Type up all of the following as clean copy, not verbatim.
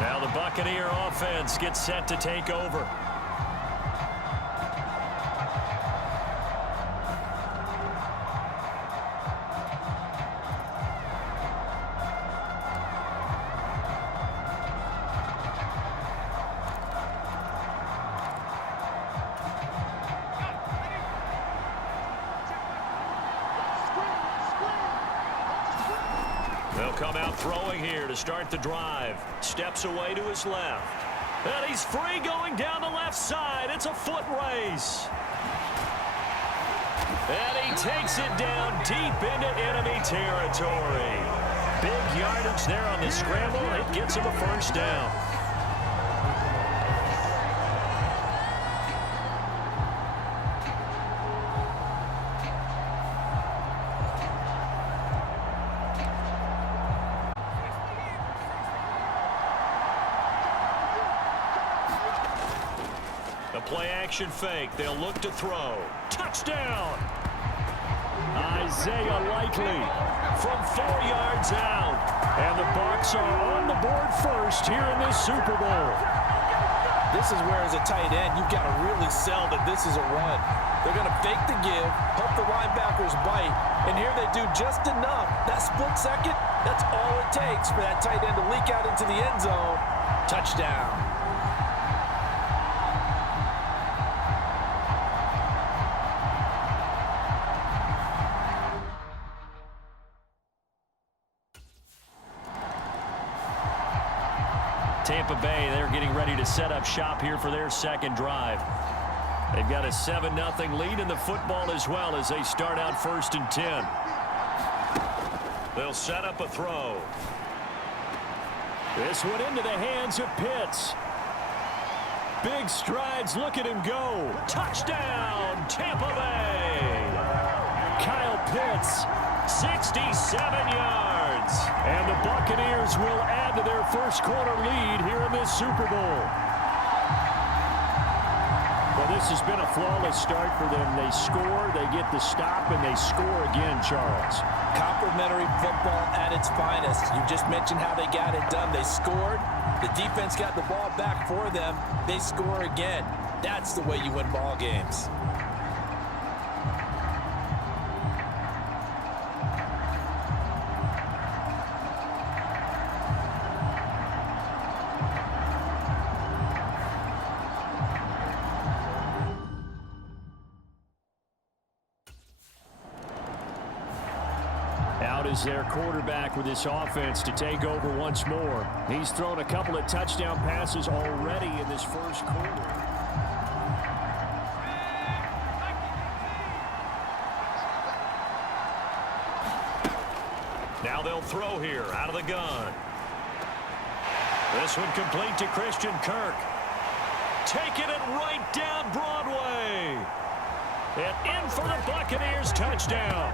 Now the Buccaneer offense gets set to take over. They'll come out throwing here to start the drive. Steps away to his left. And he's free going down the left side. It's a foot race. And he takes it down deep into enemy territory. Big yardage there on the scramble. It gets him a first down. Play-action fake. They'll look to throw. Touchdown! Isaiah Likely from 4 yards out. And the Bucs are on the board first here in this Super Bowl. This is where, as a tight end, you've got to really sell that this is a run. They're going to fake the give, hope the linebackers bite, and here they do just enough. That split second, that's all it takes for that tight end to leak out into the end zone. Touchdown. Tampa Bay, they're getting ready to set up shop here for their second drive. They've got a 7-0 lead in the football as well as they start out 1st and 10. They'll set up a throw. This one into the hands of Pitts. Big strides. Look at him go. Touchdown, Tampa Bay. Kyle Pitts, 67 yards. And the Buccaneers will add to their first quarter lead here in this Super Bowl. Well, this has been a flawless start for them. They score, they get the stop, and they score again, Charles. Complimentary football at its finest. You just mentioned how they got it done. They scored. The defense got the ball back for them. They score again. That's the way you win ball games. Out is their quarterback with this offense to take over once more. He's thrown a couple of touchdown passes already in this first quarter. Now they'll throw here out of the gun. This one complete to Christian Kirk. Taking it right down Broadway. And in for the Buccaneers touchdown.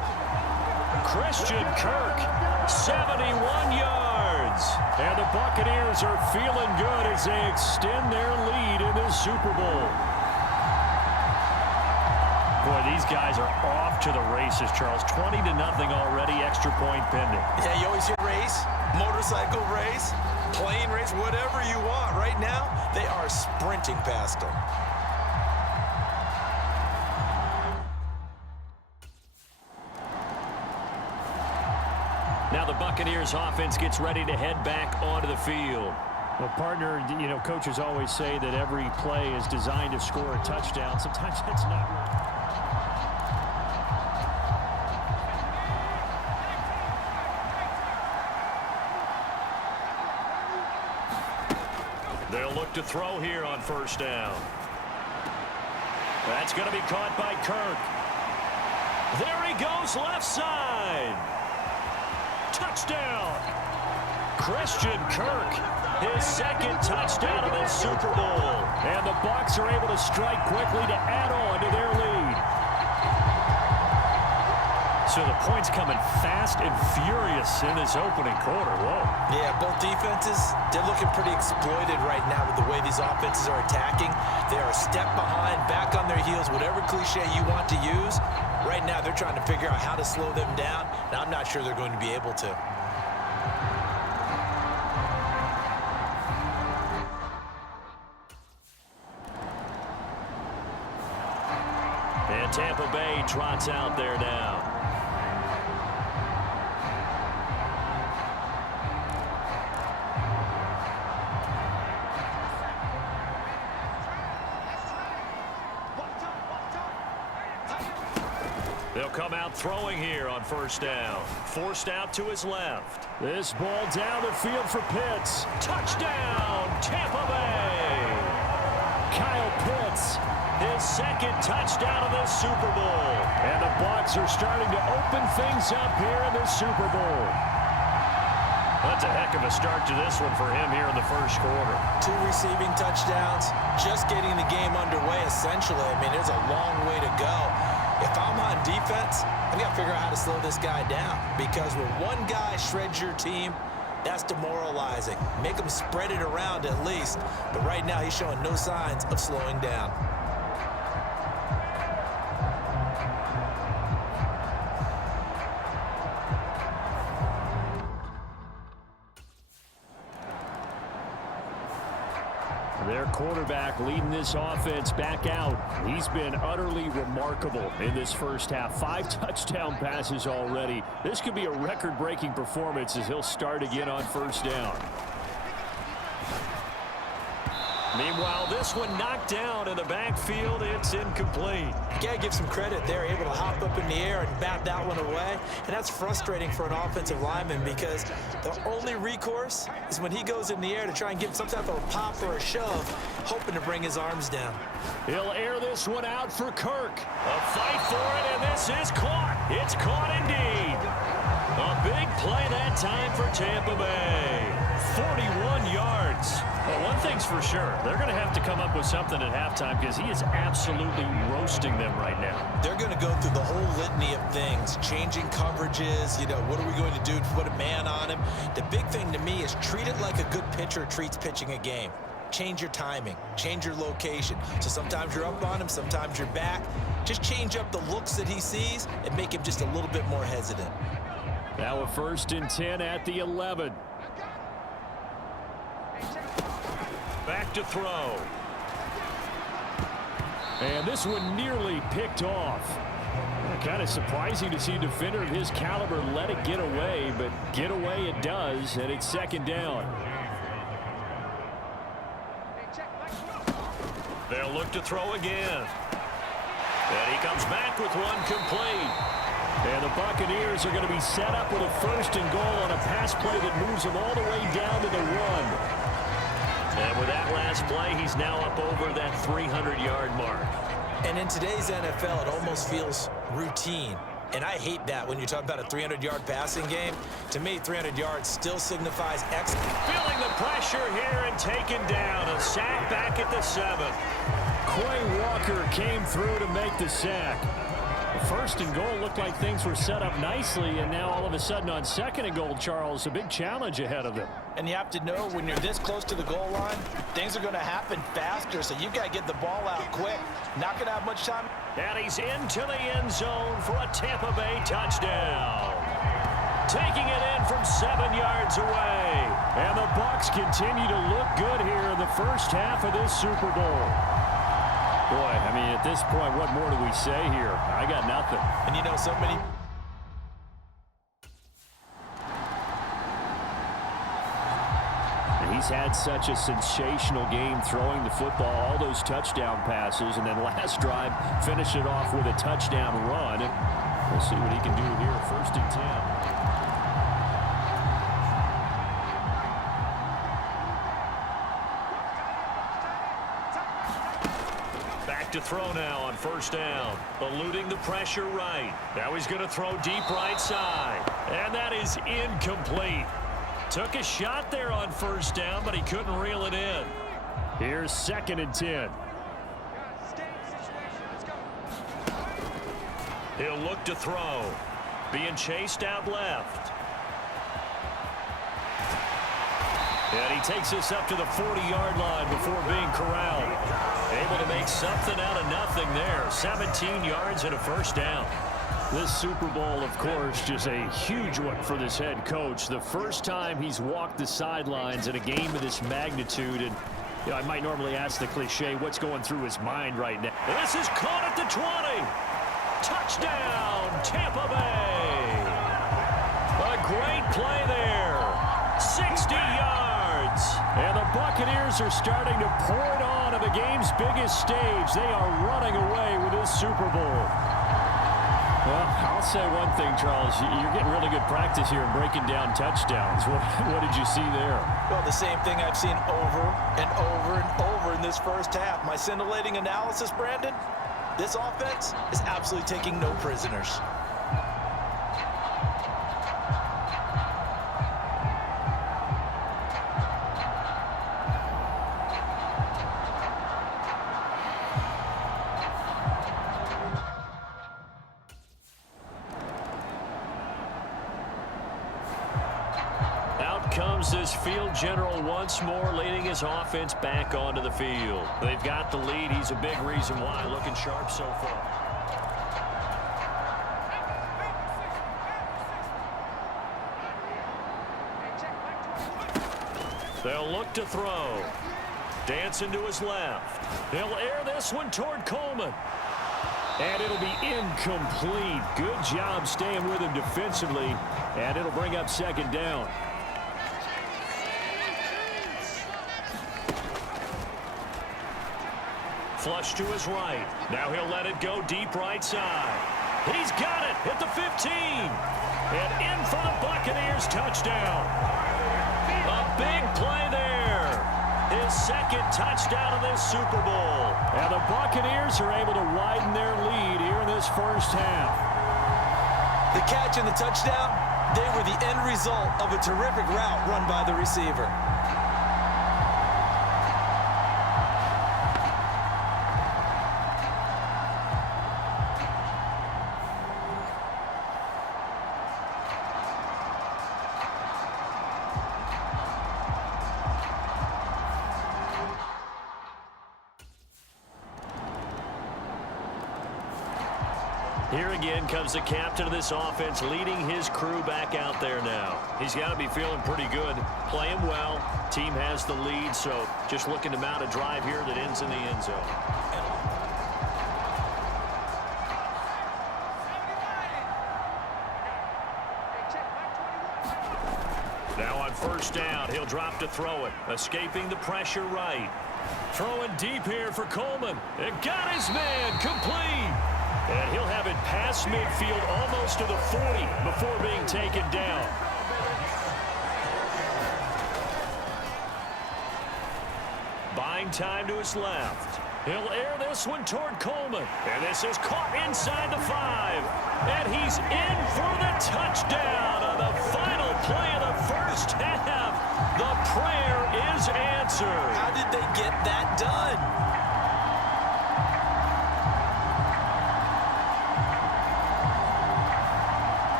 Christian Kirk, 71 yards. And the Buccaneers are feeling good as they extend their lead in this Super Bowl. Boy, these guys are off to the races, Charles. 20-0 already, extra point pending. Yeah, you always hear race, motorcycle race, plane race, whatever you want. Right now, they are sprinting past them. Now the Buccaneers offense gets ready to head back onto the field. Well, partner, you know, coaches always say that every play is designed to score a touchdown. Sometimes it's not really. They'll look to throw here on first down. That's going to be caught by Kirk. There he goes, left side. Touchdown. Christian Kirk, his second touchdown of this Super Bowl. And the Bucs are able to strike quickly to add on to their lead. So the points coming fast and furious in this opening quarter. Whoa. Yeah, both defenses, they're looking pretty exploited right now with the way these offenses are attacking. They are a step behind, back on their heels, whatever cliche you want to use. Right now, they're trying to figure out how to slow them down. Now, I'm not sure they're going to be able to. And Tampa Bay trots out there now. They'll come out throwing here on first down. Forced out to his left. This ball down the field for Pitts. Touchdown, Tampa Bay. Kyle Pitts, his second touchdown of this Super Bowl. And the Bucs are starting to open things up here in the Super Bowl. That's a heck of a start to this one for him here in the first quarter. 2 receiving touchdowns, just getting the game underway essentially. I mean, there's a long way to go. If I'm on defense, I've got to figure out how to slow this guy down, because when one guy shreds your team, that's demoralizing. Make him spread it around at least. But right now, he's showing no signs of slowing down. Their quarterback leading this offense back out. He's been utterly remarkable in this first half. 5 touchdown passes already. This could be a record-breaking performance as he'll start again on first down. Meanwhile, this one knocked down in the backfield. It's incomplete. You got to give some credit. They're able to hop up in the air and bat that one away. And that's frustrating for an offensive lineman, because the only recourse is when he goes in the air to try and get some type of a pop or a shove, hoping to bring his arms down. He'll air this one out for Kirk. A fight for it, and this is caught. It's caught indeed. A big play that time for Tampa Bay. 41 yards. Well, one thing's for sure. They're going to have to come up with something at halftime, because he is absolutely roasting them right now. They're going to go through the whole litany of things, changing coverages, what are we going to do to put a man on him? The big thing to me is treat it like a good pitcher treats pitching a game. Change your timing, change your location. So sometimes you're up on him, sometimes you're back. Just change up the looks that he sees and make him just a little bit more hesitant. Now a 1st and 10 at the 11. Back to throw. And this one nearly picked off. Kind of surprising to see a defender of his caliber let it get away, but get away it does, and it's 2nd down. They'll look to throw again. And he comes back with one complete. And the Buccaneers are going to be set up with a 1st and goal on a pass play that moves them all the way down to the 1. And with that last play, he's now up over that 300-yard mark. And in today's NFL, it almost feels routine. And I hate that when you talk about a 300-yard passing game. To me, 300 yards still signifies excellence. Feeling the pressure here and taken down. A sack back at the 7. Quay Walker came through to make the sack. The 1st and goal looked like things were set up nicely, and now all of a sudden on 2nd and goal, Charles, a big challenge ahead of them. And you have to know when you're this close to the goal line, things are going to happen faster, so you've got to get the ball out quick. Not going to have much time. And he's into the end zone for a Tampa Bay touchdown. Taking it in from 7 yards away. And the Bucs continue to look good here in the first half of this Super Bowl. Boy, I mean, at this point, what more do we say here? I got nothing. And so many... He's had such a sensational game throwing the football, all those touchdown passes, and then last drive finished it off with a touchdown run. We'll see what he can do here, 1st and 10. To throw now on 1st down, eluding the pressure right. Now he's going to throw deep right side, and that is incomplete. Took a shot there on 1st down, but he couldn't reel it in. Here's 2nd and 10. He'll look to throw, being chased out left. And he takes us up to the 40-yard line before being corralled. Able to make something out of nothing there. 17 yards and a 1st down. This Super Bowl, of course, just a huge one for this head coach. The first time he's walked the sidelines in a game of this magnitude. And I might normally ask the cliche, what's going through his mind right now? This is caught at the 20. Touchdown, Tampa Bay. A great play there. 60 yards. And the Buccaneers are starting to pour it on at the game's biggest stage. They are running away with this Super Bowl. Well, I'll say one thing, Charles. You're getting really good practice here in breaking down touchdowns. What did you see there? Well, the same thing I've seen over and over and over in this first half. My scintillating analysis, Brandon, this offense is absolutely taking no prisoners. Comes this field general once more, leading his offense back onto the field. They've got the lead. He's a big reason why. Looking sharp so far. They'll look to throw. Dancing to his left. He'll air this one toward Coleman. And it'll be incomplete. Good job staying with him defensively. And it'll bring up second down. Flush to his right. Now he'll let it go deep right side. He's got it at the 15. And in for the Buccaneers touchdown. A big play there. His second touchdown of this Super Bowl. And the Buccaneers are able to widen their lead here in this first half. The catch and the touchdown, they were the end result of a terrific route run by the receiver. Here again comes the captain of this offense, leading his crew back out there now. He's got to be feeling pretty good, playing well. Team has the lead, so just looking to mount a drive here that ends in the end zone. Now on first down, he'll drop to throw it, escaping the pressure right. Throwing deep here for Coleman. It got his man, complete. And he'll have it past midfield almost to the 40 before being taken down. Buying time to his left. He'll air this one toward Coleman. And this is caught inside the 5. And he's in for the touchdown on the final play of the first half. The prayer is answered. How did they get that done?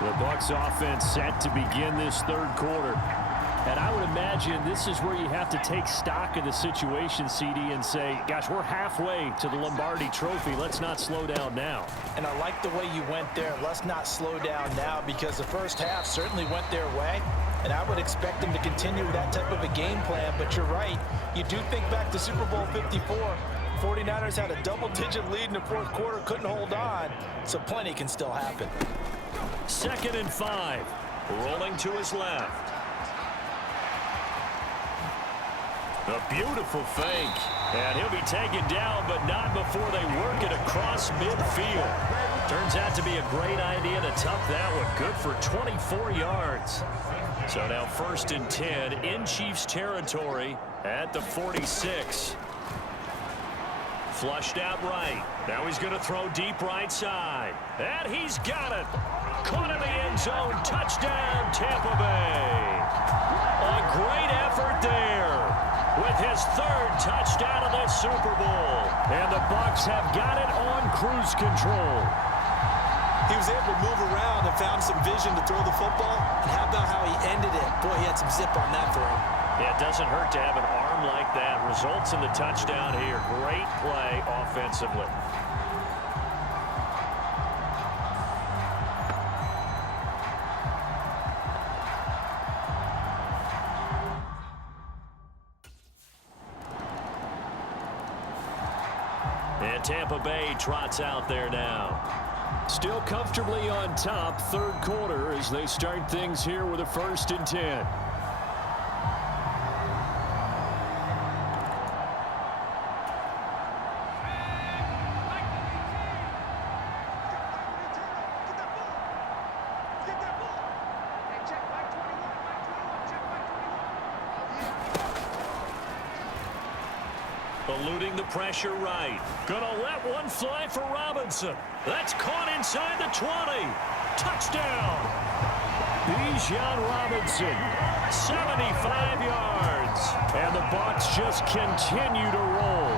The Bucs offense set to begin this third quarter. And I would imagine this is where you have to take stock of the situation, CD, and say, gosh, we're halfway to the Lombardi Trophy. Let's not slow down now. And I like the way you went there. Let's not slow down now, because the first half certainly went their way. And I would expect them to continue that type of a game plan. But you're right. You do think back to Super Bowl 54. 49ers had a double-digit lead in the fourth quarter, couldn't hold on. So plenty can still happen. 2nd and 5. Rolling to his left. A beautiful fake. And he'll be taken down, but not before they work it across midfield. Turns out to be a great idea to tuck that one. Good for 24 yards. So now 1st and 10 in Chiefs territory at the 46. Flushed out right. Now he's going to throw deep right side. And he's got it. Caught in the end zone. Touchdown, Tampa Bay. A great effort there with his 3rd touchdown of this Super Bowl. And the Bucs have got it on cruise control. He was able to move around and found some vision to throw the football. And how about how he ended it? Boy, he had some zip on that throw. Yeah, it doesn't hurt to have an arm like that. Results in the touchdown here. Great play offensively. Tampa Bay trots out there now. Still comfortably on top, third quarter as they start things here with a 1st and 10. Eluding the pressure right. Gonna let one fly for Robinson. That's caught inside the 20. Touchdown. Bijan Robinson, 75 yards. And the Bucs just continue to roll.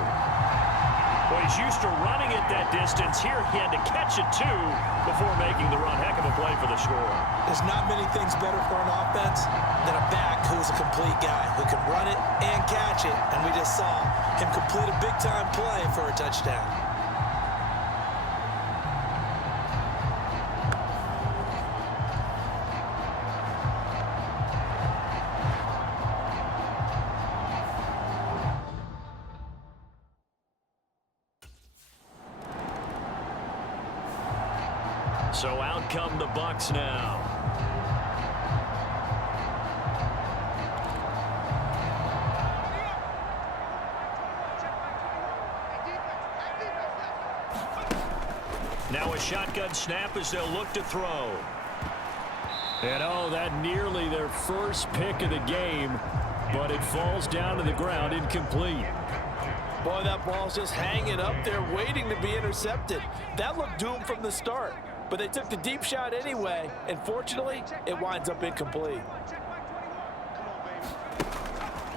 Well, he's used to running it that distance. Here he had to catch it, too, before making the run. Heck of a play for the score. There's not many things better for an offense than a back who's a complete guy who can run it and catch it. And we just saw him complete a big-time play for a touchdown. So out come the Bucs now. Now a shotgun snap as they'll look to throw. And oh, that nearly their first pick of the game, but it falls down to the ground incomplete. Boy, that ball's just hanging up there waiting to be intercepted. That looked doomed from the start. But they took the deep shot anyway, and fortunately, it winds up incomplete.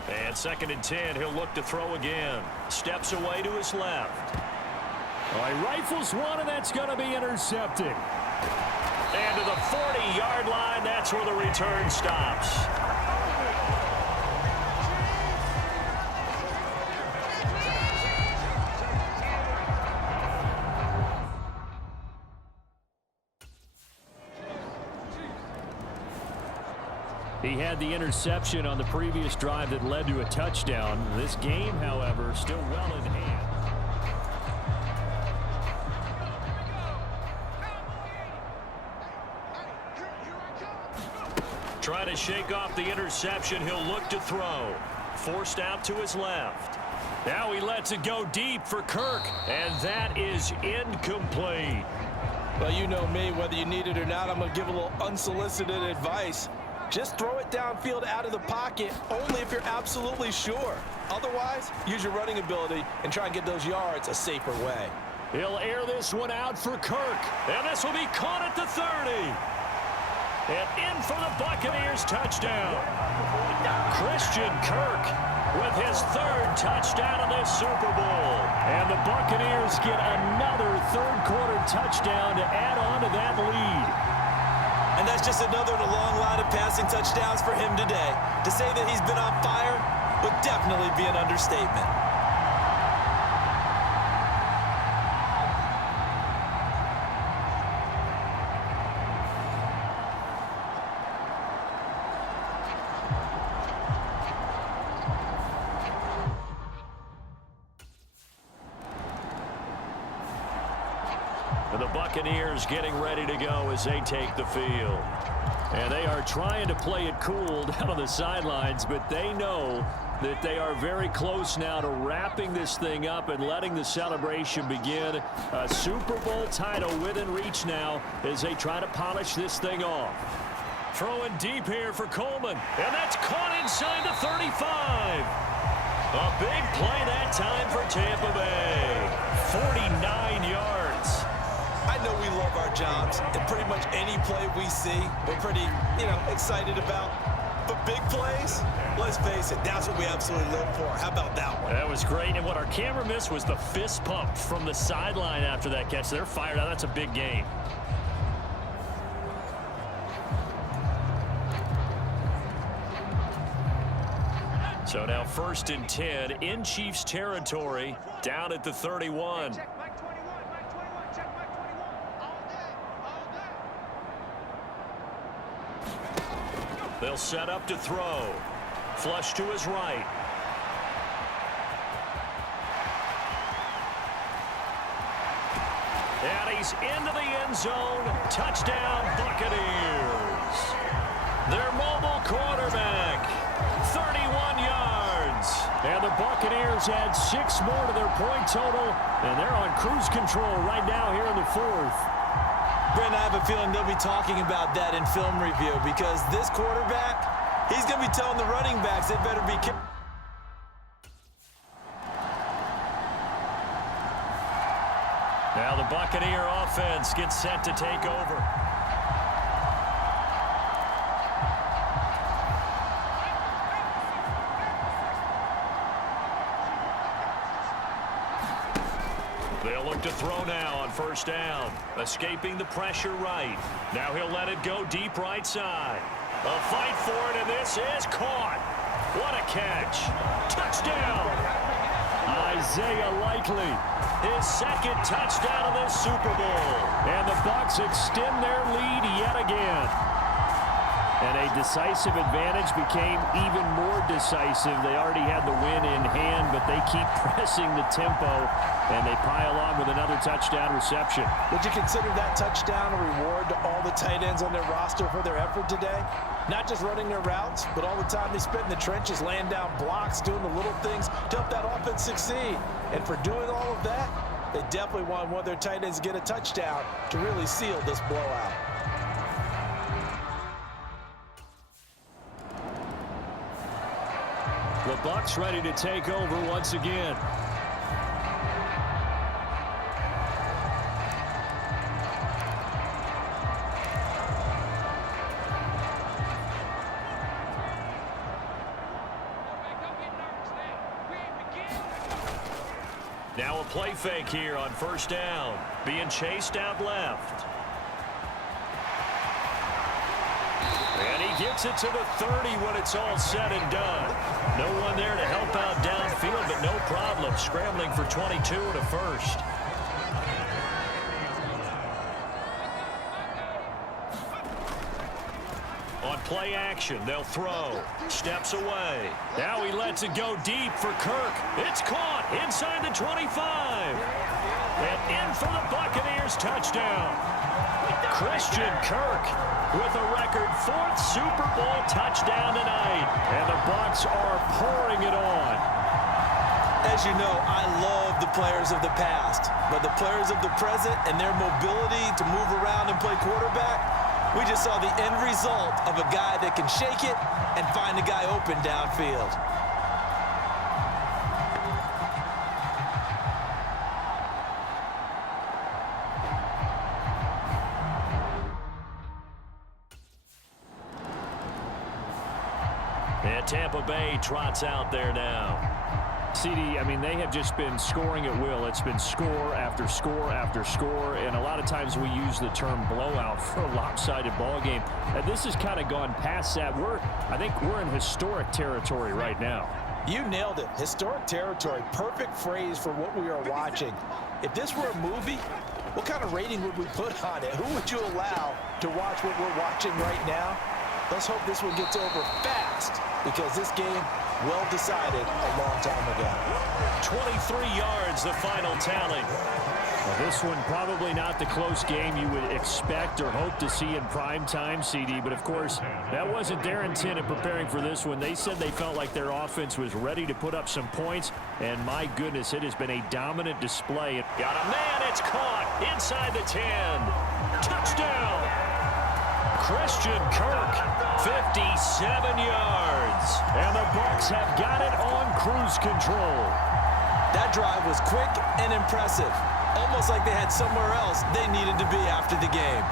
And 2nd and 10, he'll look to throw again. Steps away to his left. All right, rifles one, and that's going to be intercepted. And to the 40-yard line, that's where the return stops. He had the interception on the previous drive that led to a touchdown. This game, however, still well in hand. Trying to shake off the interception. He'll look to throw. Forced out to his left. Now he lets it go deep for Kirk. And that is incomplete. Well, you know me, whether you need it or not, I'm going to give a little unsolicited advice. Just throw it downfield out of the pocket, only if you're absolutely sure. Otherwise, use your running ability and try and get those yards a safer way. He'll air this one out for Kirk. And this will be caught at the 30. And in for the Buccaneers touchdown. Christian Kirk with his 3rd touchdown of this Super Bowl. And the Buccaneers get another third-quarter touchdown to add on to that lead. And that's just another in a long line of passing touchdowns for him today. To say that he's been on fire would definitely be an understatement. The Buccaneers getting ready to go as they take the field. And they are trying to play it cool down on the sidelines, but they know that they are very close now to wrapping this thing up and letting the celebration begin. A Super Bowl title within reach now as they try to polish this thing off. Throwing deep here for Coleman, and that's caught inside the 35. A big play that time for Tampa Bay. 49 yards. I know we love our jobs, and pretty much any play we see, we're pretty, excited about. But big plays, let's face it, that's what we absolutely live for. How about that one? That was great, and what our camera missed was the fist pump from the sideline after that catch. They're fired out. That's a big game. So now 1st and 10 in Chiefs territory, down at the 31. They'll set up to throw. Flush to his right. And he's into the end zone. Touchdown, Buccaneers. Their mobile quarterback, 31 yards. And the Buccaneers add 6 more to their point total, and they're on cruise control right now here in the 4th. Brent, I have a feeling they'll be talking about that in film review because this quarterback, he's going to be telling the running backs they better be careful. Now the Buccaneer offense gets set to take over. They'll look to throw now on first down. Escaping the pressure right. Now he'll let it go deep right side. A fight for it, and this is caught. What a catch. Touchdown. Isaiah Likely, his 2nd touchdown of this Super Bowl. And the Bucs extend their lead yet again. And a decisive advantage became even more decisive. They already had the win in hand, but they keep pressing the tempo, and they pile on with another touchdown reception. Would you consider that touchdown a reward to all the tight ends on their roster for their effort today? Not just running their routes, but all the time they spent in the trenches, laying down blocks, doing the little things to help that offense succeed. And for doing all of that, they definitely want one of their tight ends to get a touchdown to really seal this blowout. The Bucs ready to take over once again. Now a play fake here on first down. Being chased out left. And he gets it to the 30 when it's all said and done. No one there to help out downfield, but no problem. Scrambling for 22 and a first. On play action, they'll throw. Steps away. Now he lets it go deep for Kirk. It's caught inside the 25. And in for the Buccaneers touchdown. Christian Kirk with a record 4th Super Bowl touchdown tonight. And the Bucs are pouring it on. As you know, I love the players of the past, but the players of the present and their mobility to move around and play quarterback, we just saw the end result of a guy that can shake it and find a guy open downfield. And Tampa Bay trots out there now. CD, I mean, they have just been scoring at will. It's been score after score after score, and a lot of times we use the term blowout for a lopsided ball game. And this has kind of gone past that. I think we're in historic territory right now. You nailed it. Historic territory. Perfect phrase for what we are watching. If this were a movie, what kind of rating would we put on it? Who would you allow to watch what we're watching right now? Let's hope this one gets over fast, because this game, well decided a long time ago. 23 yards, the final tally. Well, this one probably not the close game you would expect or hope to see in prime time, CD. But, of course, that wasn't their intent in preparing for this one. They said they felt like their offense was ready to put up some points. And, my goodness, it has been a dominant display. Got a man. It's caught inside the 10. Touchdown. Christian Kirk, 57 yards. And the Bucs have got it on cruise control. That drive was quick and impressive. Almost like they had somewhere else they needed to be after the game.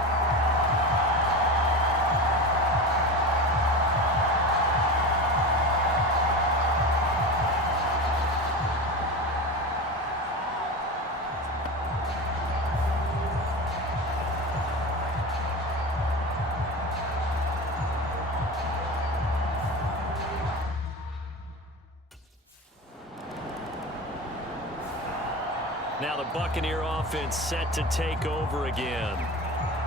Now the Buccaneer offense set to take over again.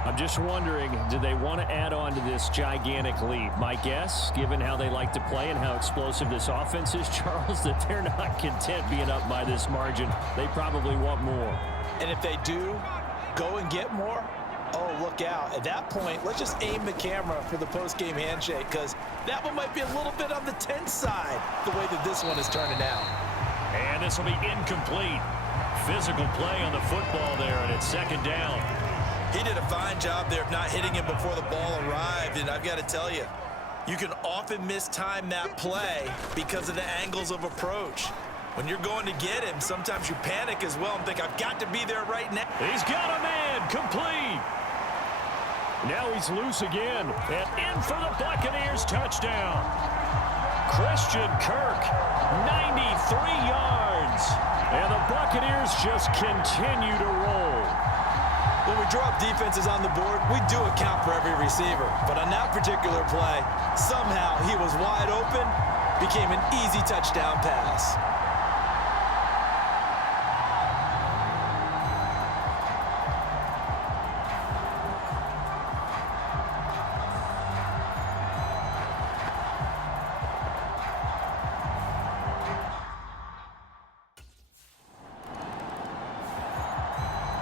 I'm just wondering, do they want to add on to this gigantic lead? My guess, given how they like to play and how explosive this offense is, Charles, that they're not content being up by this margin. They probably want more. And if they do, Go and get more? Oh, look out. At that point, let's just aim the camera for the post-game handshake, because that one might be a little bit on the tense side, the way that this one is turning out. And this will be incomplete. Physical play on the football there, and it's second down. He did a fine job there of not hitting him before the ball arrived, and I've got to tell you, you can often mistime that play because of the angles of approach. When you're going to get him, sometimes you panic as well and think, I've got to be there right now. He's got a man, complete. Now he's loose again, and in for the Buccaneers touchdown. Christian Kirk, 93 yards. And the Buccaneers just continue to roll. When we drop defenses on the board, we do account for every receiver. But on that particular play, somehow he was wide open, became an easy touchdown pass.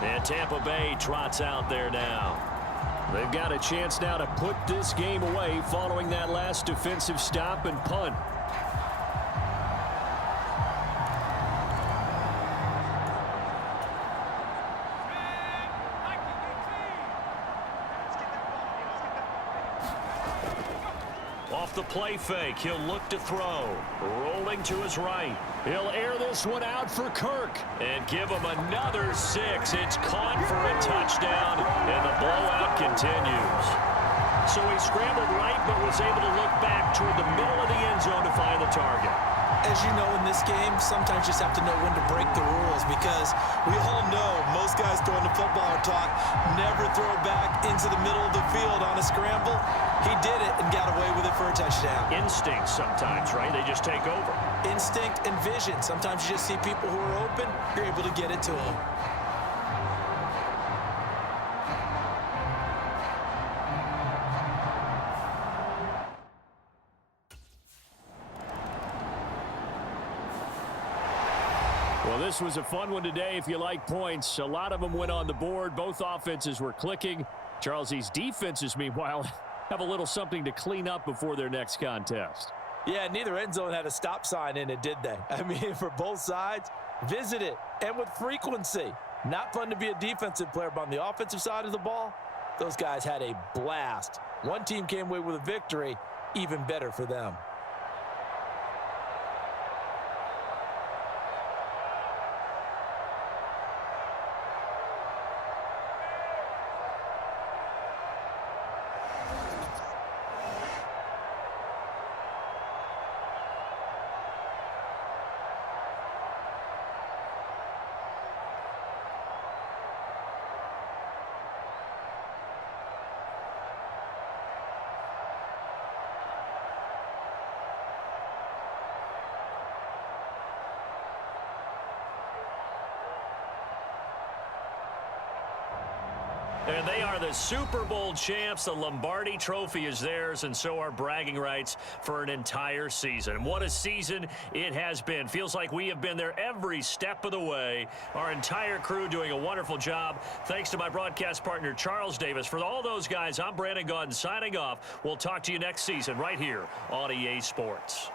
And Tampa Bay trots out there now. They've got a chance now to put this game away following that last defensive stop and punt. Off the play fake, he'll look to throw. Rolling to his right. He'll air this one out for Kirk and give him another 6. It's caught for a touchdown, and the blowout continues. So he scrambled right, but was able to look back toward the middle of the end zone to find the target. As you know, in this game, sometimes you just have to know when to break the rules, because we all know most guys throwing the football are taught never throw back into the middle of the field on a scramble. He did it and got away with it for a touchdown. Instinct sometimes, right? They just take over. Instinct and vision. Sometimes you just see people who are open, you're able to get it to them. Well, this was a fun one today if you like points. A lot of them went on the board. Both offenses were clicking. Charles, these defenses, meanwhile, have a little something to clean up before their next contest. Yeah, neither end zone had a stop sign in it, did they? I mean, for both sides, visit it, and with frequency. Not fun to be a defensive player, but on the offensive side of the ball, those guys had a blast. One team came away with a victory, even better for them. And they are the Super Bowl champs. The Lombardi Trophy is theirs, and so are bragging rights for an entire season. What a season it has been. Feels like we have been there every step of the way. Our entire crew doing a wonderful job. Thanks to my broadcast partner, Charles Davis. For all those guys, I'm Brandon Gaudin signing off. We'll talk to you next season right here on EA Sports.